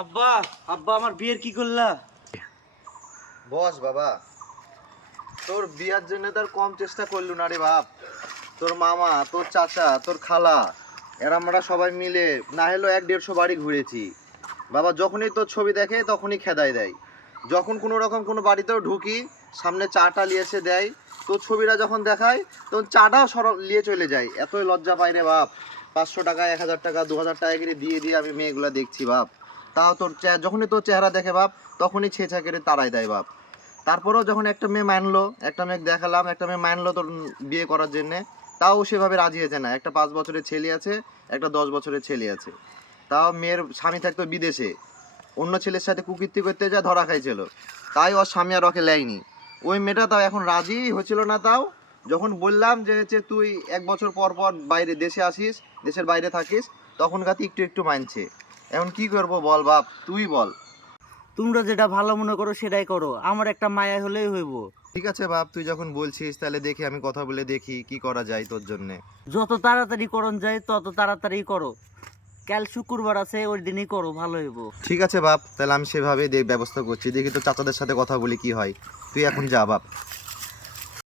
আব্বা আব্বা আমার বিয়ের কি করলা? বস বাবা, তোর বিয়ার জন্য তার কম চেষ্টা করলু না রে বাপ। তোর মামা, তোর চাচা, তোর খালা, এরা আমরা সবাই মিলে না হলেও 1-150 বাড়ি ঘুরেছি বাবা। যখনই তোর ছবি দেখে তখনই খেদাই দেয়। যখন কোনো রকম কোনো বাড়িতেও ঢুকি, সামনে চাটা নিয়ে এসে দেয়। তোর ছবিটা যখন দেখায় তখন চাটাও নিয়ে চলে যায়। এতই লজ্জা পাই রে বাপ। 500 টাকা, 1000 টাকা, 2000 টাকা করে দিয়ে দিয়ে আমি মেয়েগুলো দেখছি বাপ। তাও তোর যখনই তোর চেহারা দেখে বাপ, তখনই ছেঁচা করে তাড়াই দেয় বাপ। তারপরেও যখন একটা মেয়ে মানলো, একটা মেয়ে দেখালাম, একটা মেয়ে মানলো তোর বিয়ে করার জন্যে, তাও সেভাবে রাজি হয়েছে না। একটা 5 বছরের ছেলে আছে, একটা 10 বছরের ছেলে আছে। তাও মেয়ের স্বামী থাকতো বিদেশে, অন্য ছেলের সাথে কুকীর্তি করতে যা ধরা খাইছিল, তাই ওর স্বামী আর ওকে লেয়নি। ওই মেয়েটা তাও এখন রাজি হচ্ছিল না। তাও যখন বললাম যে হচ্ছে তুই 1 বছর পর পর বাইরে দেশে আসিস, দেশের বাইরে থাকিস, তখন গাতি একটু একটু মানছে। এখন কি করবো বল বাপ, তুই বল। তোমরা যেটা ভালো মনে করো সেটাই করো, আমার একটা মায়া হলেই হইব। ঠিক আছে বাপ, তুই যখন বলছিস তাহলে দেখি, আমি কথা বলে দেখি কি করা যায় তোর জন্যে। যত তাড়াতাড়ি করন যায় তত তাড়াতাড়ি করো। কাল শুক্রবার আছে, ওই দিনই করো, ভালো হইব। ঠিক আছে বাপ, তাহলে আমি সেভাবেই ব্যবস্থা করছি। দেখি তো চাচাদের সাথে কথা বলি কি হয়। তুই এখন যা বাপ।